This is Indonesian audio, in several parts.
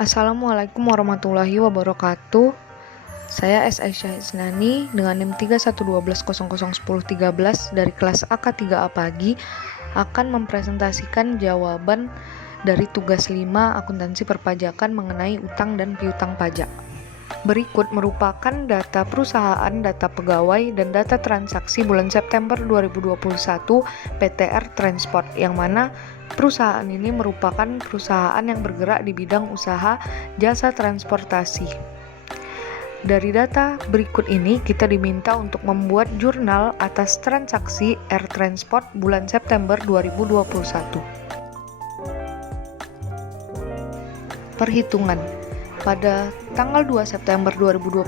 Assalamualaikum warahmatullahi wabarakatuh. Saya S. Aisyah Isnani dengan NIM 3112001013 dari kelas AK3A Pagi akan mempresentasikan jawaban dari tugas 5 akuntansi perpajakan mengenai utang dan piutang pajak. Berikut merupakan data perusahaan, data pegawai, dan data transaksi bulan September 2021 PTR Transport, yang mana perusahaan ini merupakan perusahaan yang bergerak di bidang usaha jasa transportasi. Dari data berikut ini, kita diminta untuk membuat jurnal atas transaksi Air Transport bulan September 2021. Perhitungan. Pada tanggal 2 September 2021,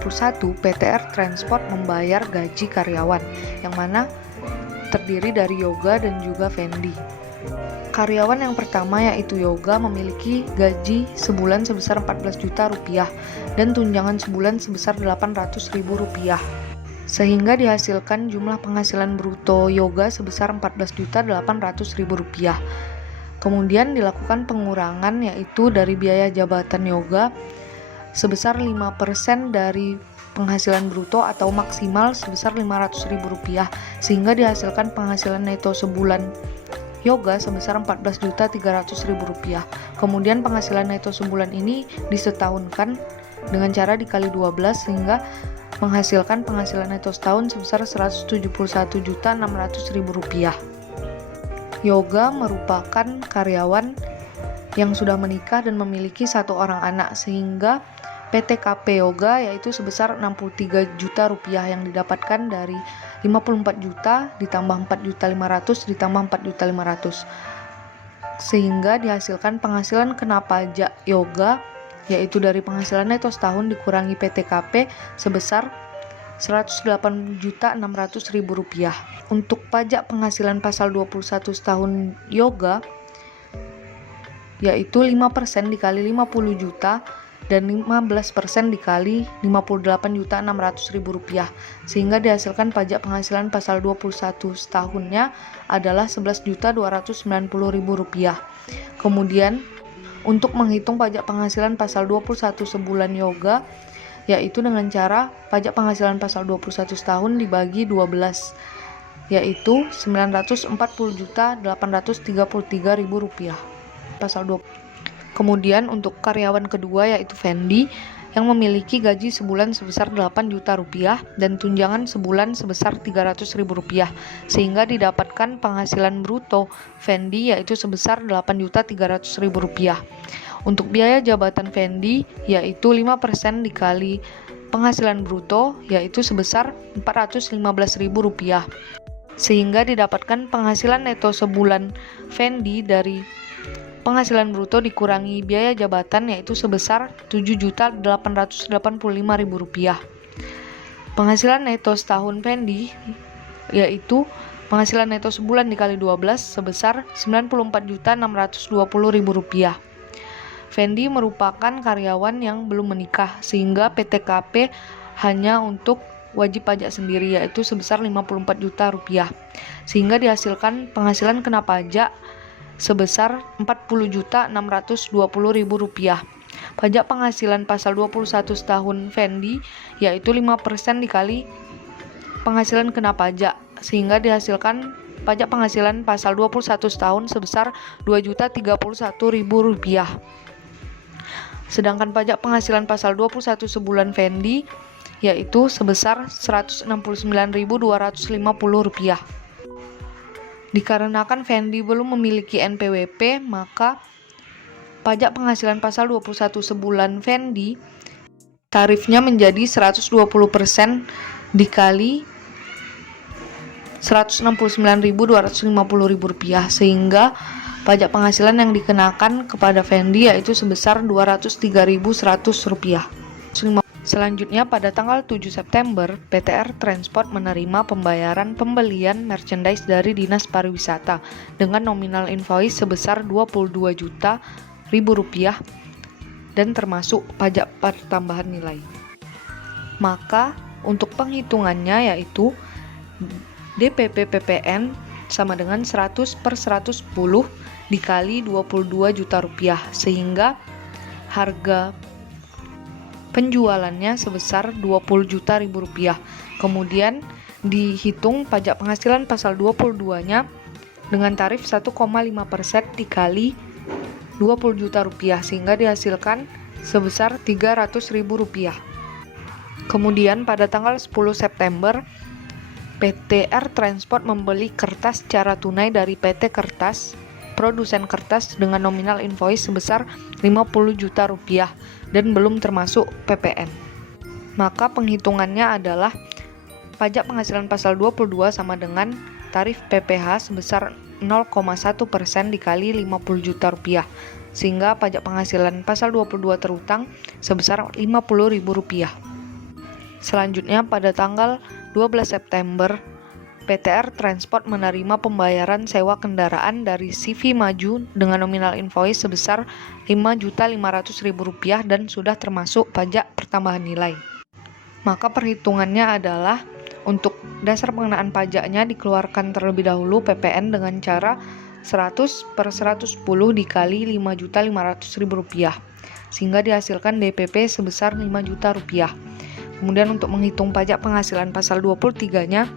PTR Transport membayar gaji karyawan, yang mana terdiri dari Yoga dan juga Fendi. Karyawan yang pertama yaitu Yoga memiliki gaji sebulan sebesar 14 juta rupiah dan tunjangan sebulan sebesar 800 ribu rupiah. Sehingga dihasilkan jumlah penghasilan bruto Yoga sebesar 14 juta 800 ribu rupiah. Kemudian dilakukan pengurangan yaitu dari biaya jabatan Yoga sebesar 5% dari penghasilan bruto atau maksimal sebesar 500 ribu rupiah, sehingga dihasilkan penghasilan neto sebulan Yoga sebesar 14 juta 300 ribu rupiah. Kemudian penghasilan neto sebulan ini disetahunkan dengan cara dikali 12 sehingga menghasilkan penghasilan neto setahun sebesar 171 juta 600 ribu rupiah. Yoga merupakan karyawan yang sudah menikah dan memiliki satu orang anak, sehingga PTKP Yoga yaitu sebesar 63 juta rupiah yang didapatkan dari 54 juta ditambah 4 juta 500 ditambah 4 juta 500, sehingga dihasilkan penghasilan kena pajak Yoga yaitu dari penghasilan neto setahun dikurangi PTKP sebesar 108 juta 600 ribu rupiah. Untuk pajak penghasilan pasal 21 setahun Yoga yaitu 5% dikali 50 juta dan 15% dikali 58 juta 600 ribu rupiah, sehingga dihasilkan pajak penghasilan pasal 21 setahunnya adalah 11 juta 290 ribu rupiah. Kemudian untuk menghitung pajak penghasilan pasal 21 sebulan Yoga yaitu dengan cara pajak penghasilan pasal 21 setahun dibagi 12 yaitu 940 juta 833 ribu rupiah. Pasal 20. Kemudian untuk karyawan kedua yaitu Fendi yang memiliki gaji sebulan sebesar 8 juta rupiah dan tunjangan sebulan sebesar 300 ribu rupiah, sehingga didapatkan penghasilan bruto Fendi yaitu sebesar 8 juta 300 ribu rupiah. Untuk biaya jabatan Fendi yaitu 5% dikali penghasilan bruto yaitu sebesar 415 ribu rupiah, sehingga didapatkan penghasilan neto sebulan Fendi dari penghasilan bruto dikurangi biaya jabatan yaitu sebesar 7.885.000 rupiah. Penghasilan neto setahun Fendi yaitu penghasilan neto sebulan dikali 12 sebesar 94.620.000 rupiah. Fendi merupakan karyawan yang belum menikah, sehingga PTKP hanya untuk wajib pajak sendiri yaitu sebesar 54 juta rupiah, sehingga dihasilkan penghasilan kena pajak sebesar 40.620.000 rupiah. Pajak penghasilan pasal 21 setahun Fendi yaitu 5% dikali penghasilan kena pajak, sehingga dihasilkan pajak penghasilan pasal 21 setahun sebesar 2.031.000 rupiah. Sedangkan pajak penghasilan pasal 21 sebulan Fendi yaitu sebesar 169.250 rupiah. Dikarenakan Fendi belum memiliki NPWP, maka pajak penghasilan pasal 21 sebulan Fendi tarifnya menjadi 120% dikali 169.250 rupiah, sehingga pajak penghasilan yang dikenakan kepada Fendi yaitu sebesar 203.100 rupiah. Selanjutnya pada tanggal 7 September, PTR Transport menerima pembayaran pembelian merchandise dari Dinas Pariwisata dengan nominal invoice sebesar 22 juta rupiah dan termasuk pajak pertambahan nilai. Maka untuk penghitungannya yaitu DPP PPN sama dengan 100/110 dikali 22 juta rupiah, sehingga harga penjualannya sebesar 20 juta rupiah. Kemudian dihitung pajak penghasilan pasal 22-nya dengan tarif 1,5% dikali 20 juta rupiah sehingga dihasilkan sebesar 300.000 rupiah. Kemudian pada tanggal 10 September PTR Transport membeli kertas secara tunai dari PT Kertas, produsen kertas dengan nominal invoice sebesar 50 juta rupiah dan belum termasuk PPN. Maka penghitungannya adalah pajak penghasilan pasal 22 sama dengan tarif PPh sebesar 0,1% dikali 50 juta rupiah sehingga pajak penghasilan pasal 22 terutang sebesar 50.000 rupiah. Selanjutnya pada tanggal 12 September PTR Transport menerima pembayaran sewa kendaraan dari CV Maju dengan nominal invoice sebesar 5.500.000 rupiah dan sudah termasuk pajak pertambahan nilai. Maka perhitungannya adalah untuk dasar pengenaan pajaknya dikeluarkan terlebih dahulu PPN dengan cara 100/110 dikali 5.500.000 rupiah sehingga dihasilkan DPP sebesar 5 juta rupiah. Kemudian untuk menghitung pajak penghasilan pasal 23-nya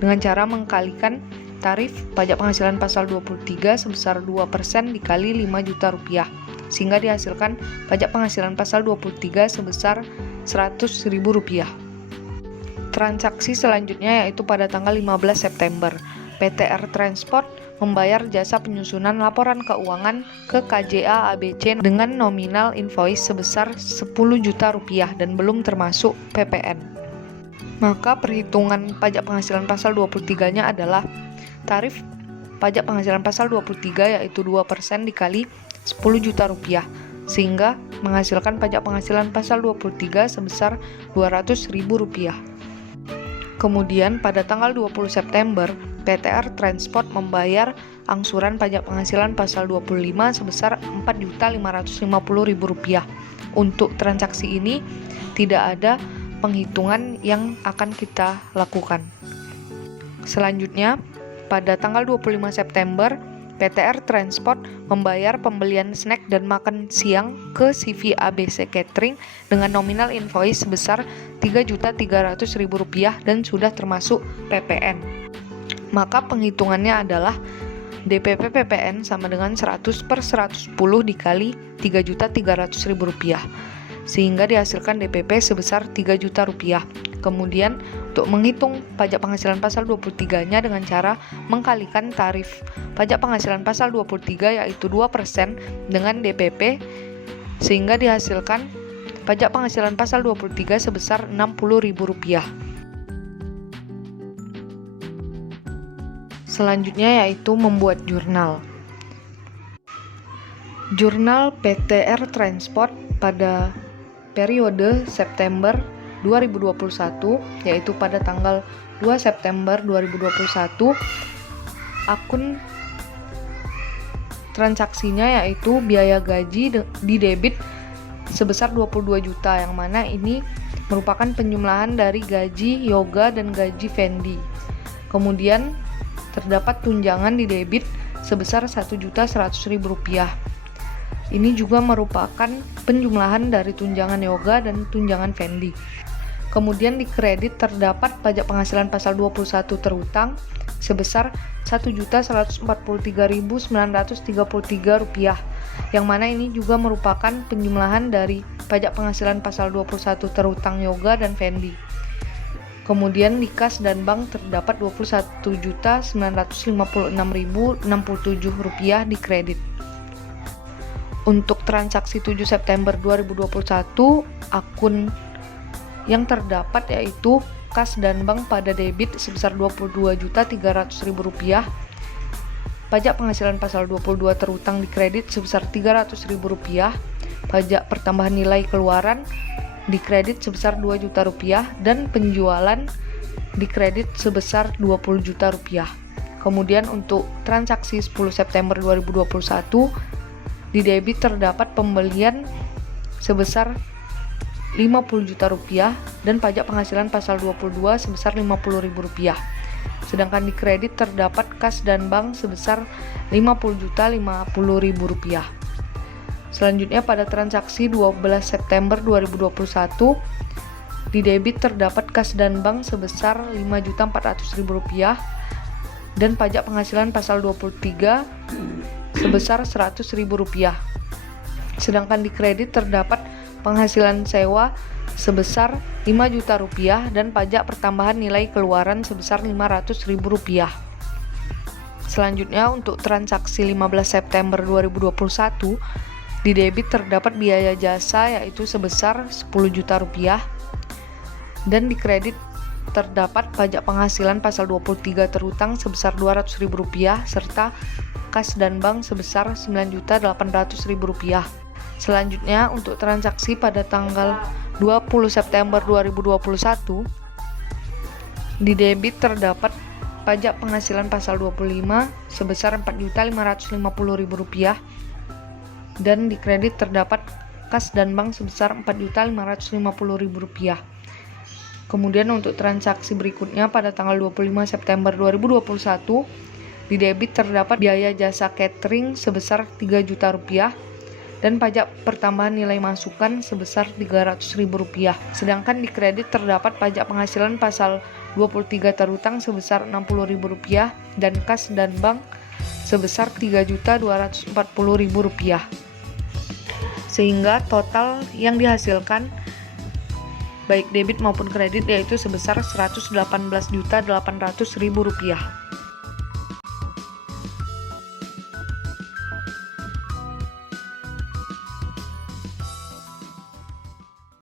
dengan cara mengkalikan tarif pajak penghasilan pasal 23 sebesar 2% dikali 5 juta rupiah sehingga dihasilkan pajak penghasilan pasal 23 sebesar 100.000 rupiah. Transaksi selanjutnya yaitu pada tanggal 15 September PTR Transport membayar jasa penyusunan laporan keuangan ke KJA ABC dengan nominal invoice sebesar 10 juta rupiah dan belum termasuk PPN. Maka perhitungan pajak penghasilan pasal 23-nya adalah tarif pajak penghasilan pasal 23 yaitu 2% dikali 10 juta rupiah sehingga menghasilkan pajak penghasilan pasal 23 sebesar 200.000 rupiah. Kemudian pada tanggal 20 September, PTR Transport membayar angsuran pajak penghasilan pasal 25 sebesar 4.550.000 rupiah. Untuk transaksi ini tidak ada penghitungan yang akan kita lakukan. Selanjutnya, pada tanggal 25 September, PTR Transport membayar pembelian snack dan makan siang ke CV ABC Catering dengan nominal invoice sebesar Rp3.300.000 dan sudah termasuk PPN. Maka penghitungannya adalah DPP PPN sama dengan 100/110 dikali Rp3.300.000 sehingga dihasilkan DPP sebesar Rp3 juta. Kemudian untuk menghitung pajak penghasilan pasal 23-nya dengan cara mengkalikan tarif pajak penghasilan pasal 23 yaitu 2% dengan DPP sehingga dihasilkan pajak penghasilan pasal 23 sebesar Rp60.000. Selanjutnya yaitu membuat jurnal. Jurnal PTR Transport pada periode September 2021 yaitu pada tanggal 2 September 2021 akun transaksinya yaitu biaya gaji di debit sebesar 22 juta yang mana ini merupakan penjumlahan dari gaji Yoga dan gaji Fendi. Kemudian terdapat tunjangan di debit sebesar Rp1.100.000. Ini juga merupakan penjumlahan dari tunjangan Yoga dan tunjangan Fendi. Kemudian di kredit terdapat pajak penghasilan pasal 21 terutang sebesar Rp1.143.933 yang mana ini juga merupakan penjumlahan dari pajak penghasilan pasal 21 terutang Yoga dan Fendi. Kemudian di kas dan bank terdapat Rp21.956.067 di kredit. Untuk transaksi 7 September 2021, akun yang terdapat yaitu kas dan bank pada debit sebesar Rp22.300.000, pajak penghasilan pasal 22 terutang di kredit sebesar Rp300.000, pajak pertambahan nilai keluaran di kredit sebesar Rp2 juta dan penjualan di kredit sebesar Rp20 juta. Kemudian untuk transaksi 10 September 2021 di debit terdapat pembelian sebesar Rp50 juta dan pajak penghasilan pasal 22 sebesar Rp50.000. Sedangkan di kredit terdapat kas dan bank sebesar Rp50.050.000. Selanjutnya pada transaksi 12 September 2021 di debit terdapat kas dan bank sebesar Rp5.400.000 dan pajak penghasilan pasal 23 sebesar Rp100.000. Sedangkan di kredit terdapat penghasilan sewa sebesar Rp5 juta dan pajak pertambahan nilai keluaran sebesar Rp500.000. Selanjutnya untuk transaksi 15 September 2021 di debit terdapat biaya jasa yaitu sebesar Rp10 juta dan di kredit terdapat pajak penghasilan pasal 23 terutang sebesar Rp200.000 serta kas dan bank sebesar Rp9.800.000. Selanjutnya untuk transaksi pada tanggal 20 September 2021 di debit terdapat pajak penghasilan pasal 25 sebesar Rp4.550.000 dan di kredit terdapat kas dan bank sebesar Rp4.550.000. Kemudian untuk transaksi berikutnya pada tanggal 25 September 2021 di debit terdapat biaya jasa catering sebesar Rp3 juta dan pajak pertambahan nilai masukan sebesar Rp300.000. Sedangkan di kredit terdapat pajak penghasilan pasal 23 terutang sebesar Rp60.000 dan kas dan bank sebesar Rp3.240.000. Sehingga total yang dihasilkan baik debit maupun kredit yaitu sebesar Rp118.800.000.